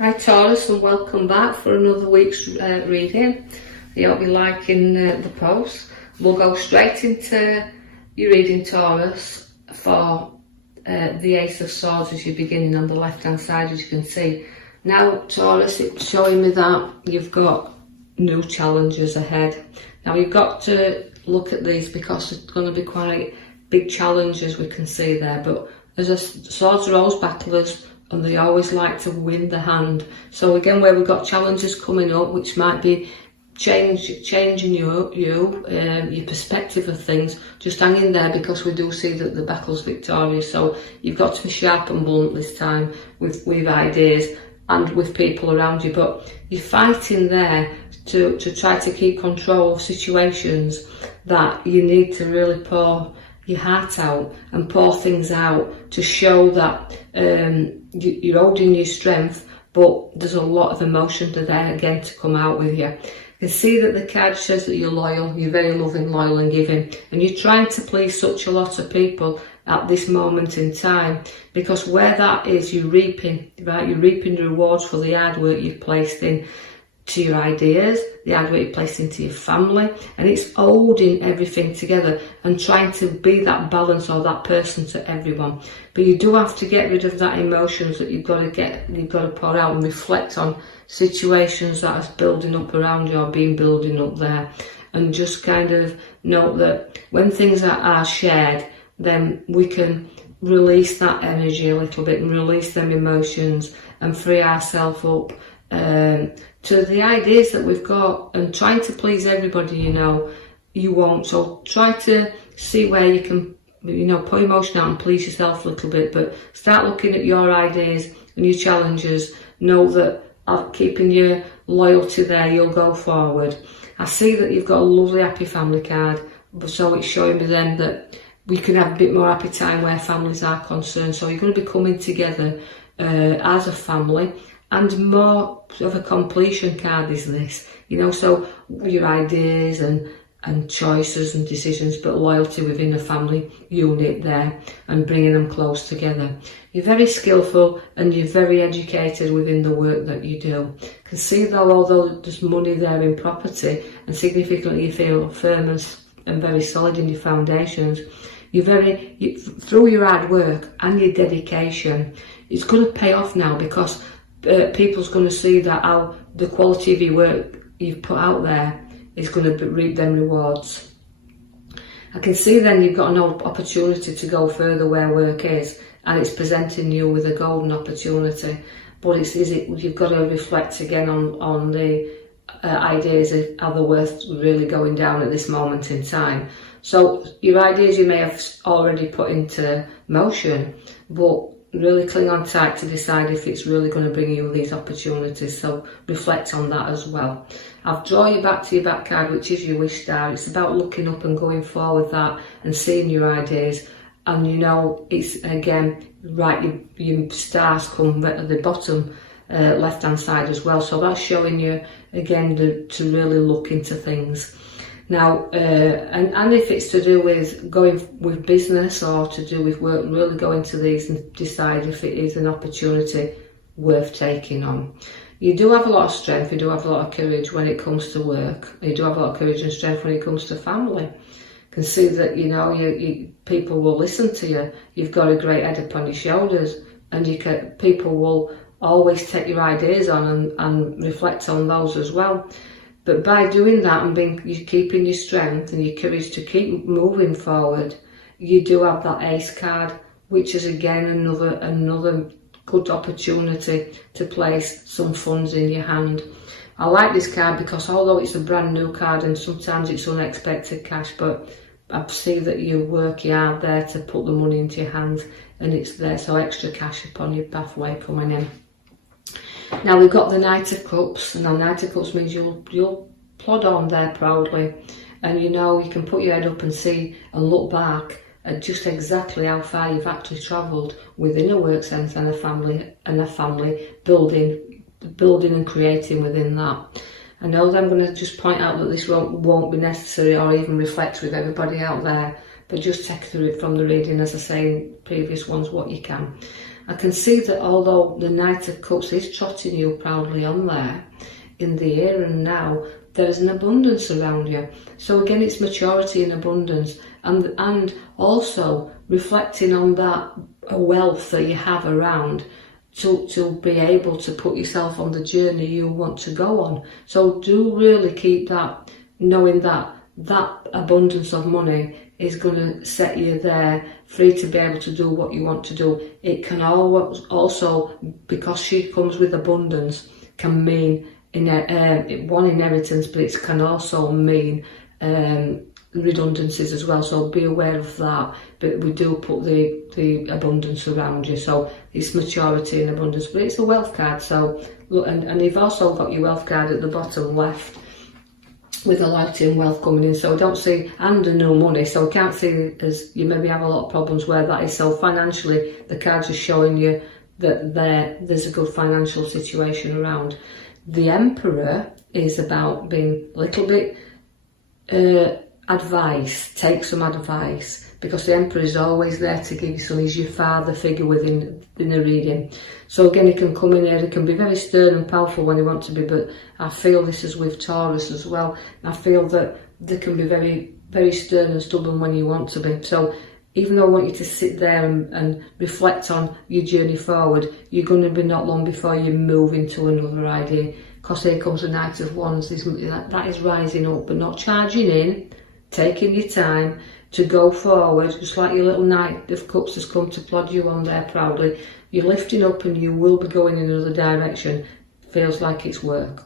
Hi Taurus, and welcome back for another week's reading. I hope you're liking the post. We'll go straight into your reading, Taurus, for the Ace of Swords as you're beginning on the left hand side, as you can see. Now Taurus, it's showing me that you've got new challenges ahead. Now you've got to look at these because it's going to be quite big challenges, we can see there, but as swords are always battlers, and they always like to win the hand. So again, where we've got challenges coming up, which might be changing your perspective of things, just hang in there, because we do see that the battle's victorious. So you've got to be sharp and blunt this time with ideas and with people around you, but you're fighting there to try to keep control of situations that you need to really pour your heart out and pour things out to show that you're holding your strength, but there's a lot of emotion there again to come out with you. You can see that the card says that you're loyal, you're very loving, loyal and giving, and you're trying to please such a lot of people at this moment in time, because where that is, you're reaping, right? You're reaping the rewards for the hard work you've placed in to your ideas, the hard work you placed into your family, and it's holding everything together and trying to be that balance or that person to everyone. But you do have to get rid of that emotions that you've got to pour out and reflect on situations that are building up around you or been building up there, and just kind of note that when things are shared, then we can release that energy a little bit and release them emotions and free ourselves up to the ideas that we've got. And trying to please everybody, you won't. So try to see where you can, put emotion out and please yourself a little bit, but start looking at your ideas and your challenges. Know that keeping your loyalty there, you'll go forward. I see that you've got a lovely happy family card, so it's showing me then that we can have a bit more happy time where families are concerned. So you're going to be coming together as a family. And more of a completion card is this, so your ideas and choices and decisions, but loyalty within the family unit there and bringing them close together. You're very skillful and you're very educated within the work that you do. You can see though, although there's money there in property and significantly you feel firm and very solid in your foundations, through your hard work and your dedication, it's going to pay off now, because people's going to see that how the quality of your work you've put out there is going to reap them rewards. I can see then you've got an opportunity to go further where work is, and it's presenting you with a golden opportunity. But you've got to reflect again on the ideas of are they worth really going down at this moment in time. So your ideas you may have already put into motion, but really cling on tight to decide if it's really going to bring you these opportunities. So reflect on that as well. I've drawn you back to your back card, which is your wish star. It's about looking up and going forward that and seeing your ideas. And it's again, right, your stars come at the bottom left hand side as well. So that's showing you again to really look into things. Now, and if it's to do with going with business or to do with work, really go into these and decide if it is an opportunity worth taking on. You do have a lot of strength, you do have a lot of courage when it comes to work. You do have a lot of courage and strength when it comes to family. You can see that, people will listen to you. You've got a great head upon your shoulders, and people will always take your ideas on and reflect on those as well. But by doing that and you're keeping your strength and your courage to keep moving forward, you do have that ace card, which is again another good opportunity to place some funds in your hand. I like this card because although it's a brand new card and sometimes it's unexpected cash, but I see that you work hard there to put the money into your hands, and it's there, so extra cash upon your pathway coming in. Now we've got the Knight of Cups, and the Knight of Cups means you'll plod on there proudly, and you can put your head up and see and look back at just exactly how far you've actually travelled within a work sense and a family building and creating within that. I know that I'm going to just point out that this won't be necessary or even reflect with everybody out there, but just take through it from the reading, as I say in previous ones, what you can. I can see that although the Knight of Cups is trotting you proudly on there, in the here and now, there is an abundance around you. So again, it's maturity and abundance, and also reflecting on that wealth that you have around, to be able to put yourself on the journey you want to go on. So do really keep that, knowing that that abundance of money is going to set you there free to be able to do what you want to do. It can always also, because she comes with abundance, can mean one inheritance, but it can also mean redundancies as well, so be aware of that. But we do put the abundance around you, so it's maturity and abundance, but it's a wealth card. So look, and you've also got your wealth card at the bottom left with a light and wealth coming in, so I don't see, and no money, so I can't see as you maybe have a lot of problems where that is. So financially, the cards are showing you that there's a good financial situation around. The Emperor is about being a little bit advice, take some advice, because the Emperor is always there to give you some. He's your father figure within the reading. So again, he can come in here, he can be very stern and powerful when he wants to be, but I feel this is with Taurus as well. I feel that they can be very, very stern and stubborn when you want to be. So even though I want you to sit there and reflect on your journey forward, you're going to be not long before you move into another idea, because here comes the Knight of Wands. That is rising up, but not charging in, taking your time to go forward, just like your little Knight of Cups has come to plod you on there proudly. You're lifting up and you will be going in another direction. Feels like it's work.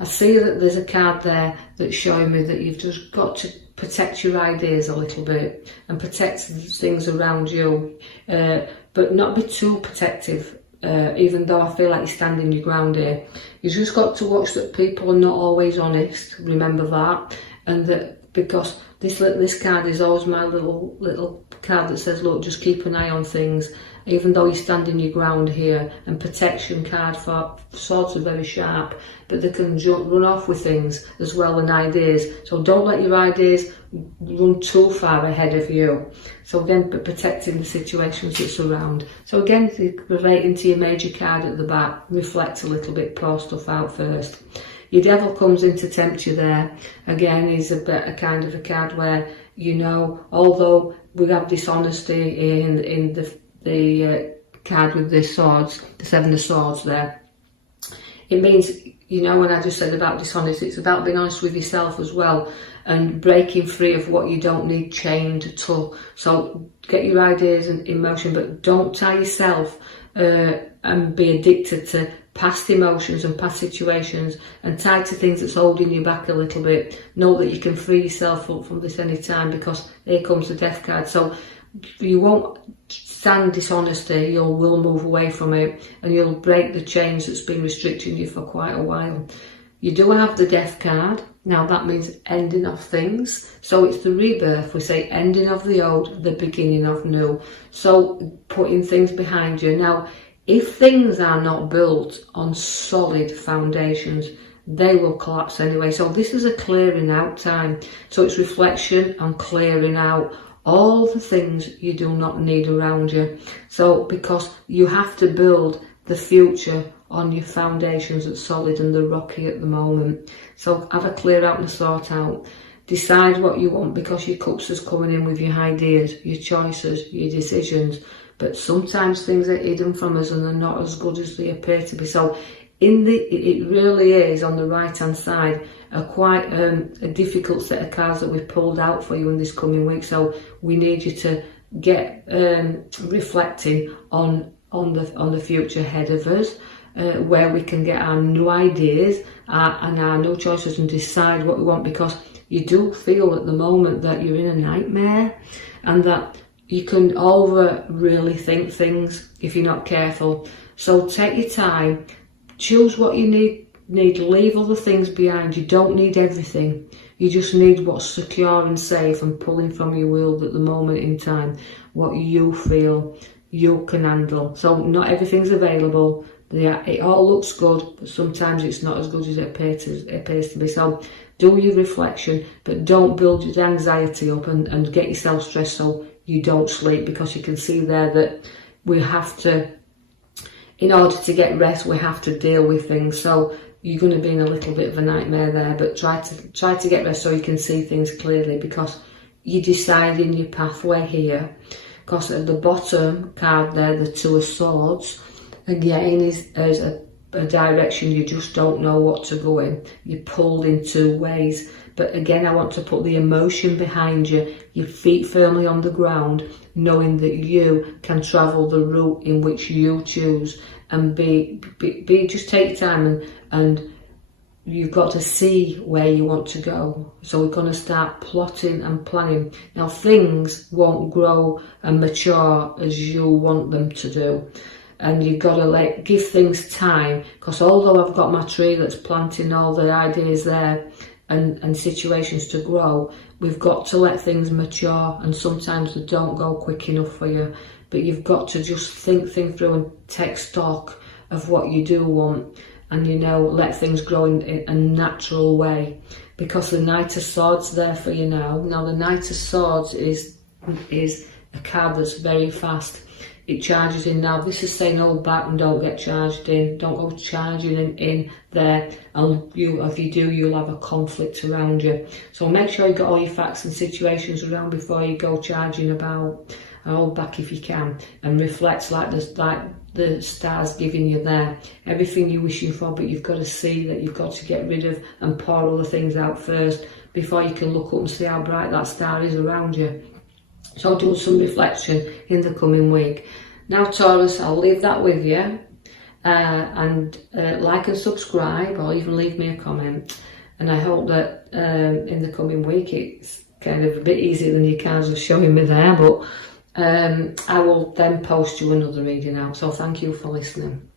I see that there's a card there that's showing me that you've just got to protect your ideas a little bit and protect things around you, but not be too protective, even though I feel like you're standing your ground here. You just got to watch that people are not always honest, remember that, and that because this card is always my little card that says, look, just keep an eye on things, even though you're standing your ground here. And protection card for swords are very sharp, but they can run off with things as well, and ideas. So don't let your ideas run too far ahead of you. So again, but protecting the situations that surround. So again, relating to your major card at the back, reflect a little bit, pour stuff out first. Your Devil comes in to tempt you there. Again, he's a kind of a card where, you know, although we have dishonesty in the card with the swords, the Seven of Swords there, it means, you know, when I just said about dishonesty, it's about being honest with yourself as well, and breaking free of what you don't need chained to. So get your ideas in motion, but don't tie yourself and be addicted to past emotions and past situations and tied to things that's holding you back a little bit. Know that you can free yourself up from this any time, because here comes the Death card. So you won't stand dishonesty, you will move away from it, and you'll break the chains that's been restricting you for quite a while. You do have the Death card. Now that means ending of things. So it's the rebirth. We say ending of the old, the beginning of new. So putting things behind you. Now, if things are not built on solid foundations, they will collapse anyway. So this is a clearing out time. So it's reflection and clearing out all the things you do not need around you. So because you have to build the future on your foundations that's solid and they're rocky at the moment. So have a clear out and a sort out. Decide what you want, because your cups is coming in with your ideas, your choices, your decisions. But sometimes things are hidden from us and they're not as good as they appear to be. So it really is, on the right hand side, quite a difficult set of cards that we've pulled out for you in this coming week. So we need you to get reflecting on the future ahead of us, where we can get our new ideas and our new choices and decide what we want, because you do feel at the moment that you're in a nightmare and that you can really think things if you're not careful. So take your time, choose what you need, leave other things behind. You don't need everything. You just need what's secure and safe and pulling from your world at the moment in time, what you feel you can handle. So not everything's available. Yeah, it all looks good, but sometimes it's not as good as it appears to be. So do your reflection, but don't build your anxiety up and get yourself stressed so you don't sleep, because you can see there that we have to in order to get rest, we have to deal with things. So you're going to be in a little bit of a nightmare there, but try to get rest so you can see things clearly, because you're deciding your pathway here. Because at the bottom card there, the Two of Swords, again is a direction you just don't know what to go in. You're pulled in two ways. But again, I want to put the emotion behind you, your feet firmly on the ground, knowing that you can travel the route in which you choose, and just take your time, and you've got to see where you want to go. So we're going to start plotting and planning. Now, things won't grow and mature as you want them to do. And you've got to give things time, because although I've got my tree that's planting all the ideas there and situations to grow, we've got to let things mature, and sometimes they don't go quick enough for you. But you've got to just think through and take stock of what you do want, and let things grow in a natural way, because the Knight of Swords there for you now. Now the Knight of Swords is a card that's very fast. It charges in now. This is saying hold back and don't get charged in. Don't go charging in there, and if you do, you'll have a conflict around you. So make sure you got all your facts and situations around before you go charging about. And hold back if you can, and reflect like the stars giving you there. Everything you're wishing for, but you've got to see that you've got to get rid of and pour all the things out first before you can look up and see how bright that star is around you. So do some reflection in the coming week. Now Taurus, I'll leave that with you, and like and subscribe, or even leave me a comment. And I hope that in the coming week it's kind of a bit easier than your cards are showing me there, but I will then post you another reading out. So thank you for listening.